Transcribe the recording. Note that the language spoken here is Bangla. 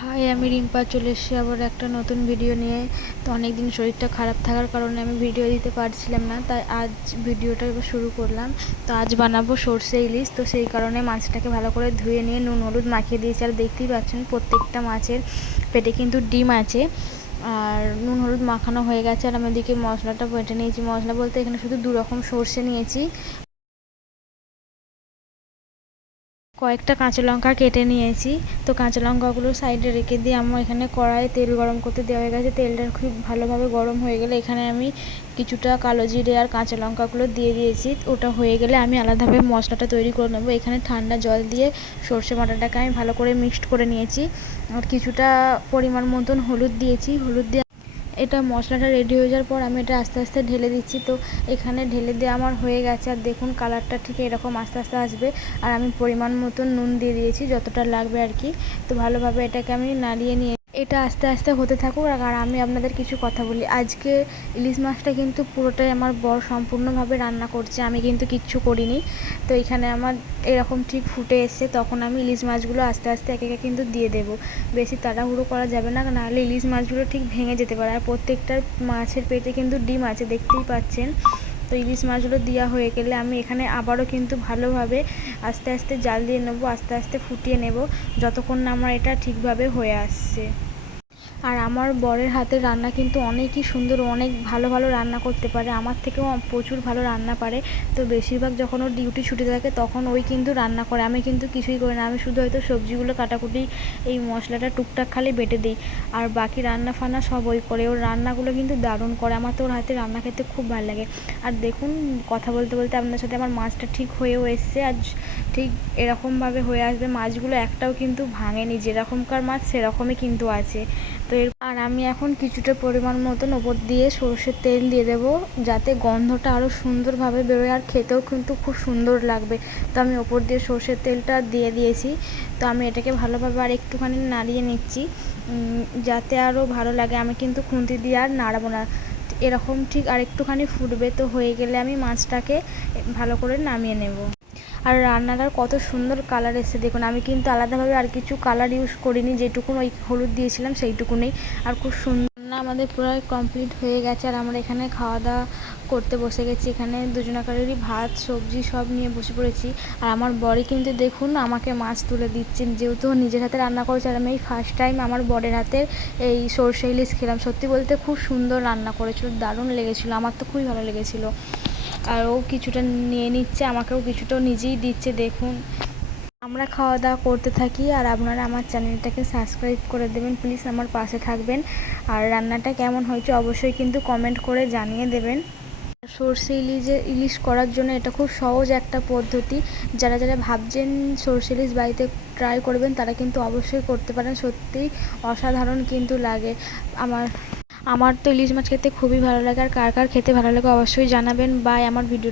হাই আমি রিম্পা চলে এসেছি আবার একটা নতুন ভিডিও নিয়ে। তো অনেক দিন শরীরটা খারাপ থাকার কারণে আমি ভিডিও দিতে পারছিলাম না, তাই আজ ভিডিওটা এবার শুরু করলাম। তো আজ বানাবো সর্ষে ইলিশ, তো সেই কারণে মাছটাকে ভালো করে ধুয়ে নিয়ে নুন, হলুদ মাখিয়ে দিয়েছি। আর দেখতেই পাচ্ছেন প্রত্যেকটা মাছের পেটে কিন্তু ডিম আছে। আর নুন, হলুদ মাখানো হয়ে গেছে, আর আমি ওদিকে মশলাটা বেটে নিয়েছি। মশলা বলতে এখানে শুধু দু রকম সর্ষে নিয়েছি। কয়েকটা কাঁচা লঙ্কা কেটে নিয়েছি। তো কাঁচা লঙ্কাগুলো সাইডে রেখে দিয়ে আমার এখানে কড়াইয়ে তেল গরম করতে দেওয়া হয়ে গেছে। তেলটা খুব ভালোভাবে গরম হয়ে গেলে এখানে আমি কিছুটা কালো জিরে আর কাঁচা লঙ্কাগুলো দিয়ে দিয়েছি। ওটা হয়ে গেলে আমি আলাদাভাবে মশলাটা তৈরি করে নেব। এখানে ঠান্ডা জল দিয়ে সর্ষে বাটাটাকে আমি ভালো করে মিক্সড করে নিয়েছি। আর কিছুটা পরিমাণ মতন হলুদ দিয়েছি। হলুদ দিয়ে এটা মশলাটা রেডি হয়ে যাওয়ার পর আমি এটা আস্তে আস্তে ঢেলে দিচ্ছি। তো এখানে ঢেলে দেওয়া আমার হয়ে গেছে। আর দেখুন কালারটা ঠিক এরকম আস্তে আস্তে আসবে। আর আমি পরিমাণ মতো নুন দিয়ে দিয়েছি, যতটা লাগবে আর কি। তো ভালোভাবে এটাকে আমি নাড়িয়ে নিয়ে এটা আস্তে আস্তে হতে থাকুক, আর আমি আপনাদের কিছু কথা বলি। আজকে ইলিশ মাছটা কিন্তু পুরোটাই আমার বর সম্পূর্ণভাবে রান্না করছে, আমি কিন্তু কিচ্ছু করিনি। তো এখানে আমার এরকম ঠিক ফুটে এসছে, তখন আমি ইলিশ মাছগুলো আস্তে আস্তে একে একে কিন্তু দিয়ে দেবো। বেশি তাড়াহুড়ো করা যাবে না নাহলে ইলিশ মাছগুলো ঠিক ভেঙে যেতে পারে। আর প্রত্যেকটা মাছের পেটে কিন্তু ডিম আছে, দেখতেই পাচ্ছেন। তো ইলিশ মাছগুলো দেওয়া হয়ে গেলে আমি এখানে আবারও কিন্তু ভালোভাবে আস্তে আস্তে জাল দিয়ে নেব, আস্তে আস্তে ফুটিয়ে নেব, যতক্ষণ না আমার এটা ঠিকভাবে হয়ে আসছে। আর আমার বরের হাতের রান্না কিন্তু অনেকই সুন্দর অনেক ভালো ভালো রান্না করতে পারে। আমার থেকেও প্রচুর ভালো রান্না পারে। তো বেশিরভাগ যখন ওর ডিউটি ছুটি থাকে, তখন ওই কিন্তু রান্না করে। আমি কিন্তু কিছুই করি না। আমি শুধু হয়তো সবজিগুলো কাটাকুটি, এই মশলাটা টুকটাক খালি বেটে দিই। আর বাকি রান্না ফান্না সব ওই করে। ওর রান্নাগুলো কিন্তু দারুণ করে। আমার তো ওর হাতে রান্না খেতে খুব ভালো লাগে। আর দেখুন, কথা বলতে বলতে আপনার সাথে আমার মাছটা ঠিক হয়েও এসছে। আর ঠিক এরকমভাবে হয়ে আসবে। মাছগুলো একটাও কিন্তু ভাঙেনি। যেরকমকার মাছ, সেরকমই কিন্তু আছে। তো আর আমি এখন কিছুটা পরিমাণ মতন ওপর দিয়ে সর্ষের তেল দিয়ে দেবো যাতে গন্ধটা আরও সুন্দরভাবে বেরোয় আর খেতেও কিন্তু খুব সুন্দর লাগবে। তো আমি ওপর দিয়ে সর্ষের তেলটা দিয়ে দিয়েছি। তো আমি এটাকে ভালোভাবে আর একটুখানি নাড়িয়ে নিচ্ছি যাতে আরও ভালো লাগে। আমি কিন্তু খুন্তি দিয়ে আর নাড়াবো না। এরকম ঠিক আর একটুখানি ফুটবে তো হয়ে গেলে আমি মাছটাকে ভালো করে নামিয়ে নেব। আর রান্নাটার কত সুন্দর কালার এসেছে। দেখুন, আমি কিন্তু আলাদাভাবে আর কিছু কালার ইউজ করিনি, যেটুকুন ওই হলুদ দিয়েছিলাম সেইটুকুনেই। আর খুব সুন্দর রান্না আমাদের পুরো কমপ্লিট হয়ে গেছে আর আমরা এখানে খাওয়া দাওয়া করতে বসে গেছি। এখানে দুজনাকারেরই ভাত, সবজি সব নিয়ে বসে পড়েছি। আর আমার বরই কিন্তু দেখুন, আমাকে মাছ তুলে দিচ্ছেন। যেহেতু নিজের হাতে রান্না করেছে আর আমি এই ফার্স্ট টাইম আমার বরের হাতের এই সর্ষে ইলিশ খেলাম। সত্যি বলতে খুব সুন্দর রান্না করেছিল, দারুণ লেগেছিলো, আমার তো খুবই ভালো লেগেছিলো। আর ও কিছুটা নিয়ে নিচ্ছে, আমাকেও কিছুটা নিজেই দিচ্ছে, দেখুন। আমরা খাওয়া দাওয়া করতে থাকি আর আপনারা আমার চ্যানেলটাকে সাবস্ক্রাইব করে দেবেন, প্লিজ আমার পাশে থাকবেন। আর রান্নাটা কেমন হয়েছে অবশ্যই কিন্তু কমেন্ট করে জানিয়ে দেবেন। সর্ষে ইলিশে ইলিশ করার জন্য এটা খুব সহজ একটা পদ্ধতি। যারা যারা ভাবছেন সর্ষে ইলিশ বাড়িতে ট্রাই করবেন, তারা কিন্তু অবশ্যই করতে পারেন, সত্যিই অসাধারণ কিন্তু লাগে। আমার আমার তো ইলিশ মাছ খেতে খুবই ভালো লাগে, আর কার কার খেতে ভালো লাগে অবশ্যই জানাবেন। বাই আমার ভিডিও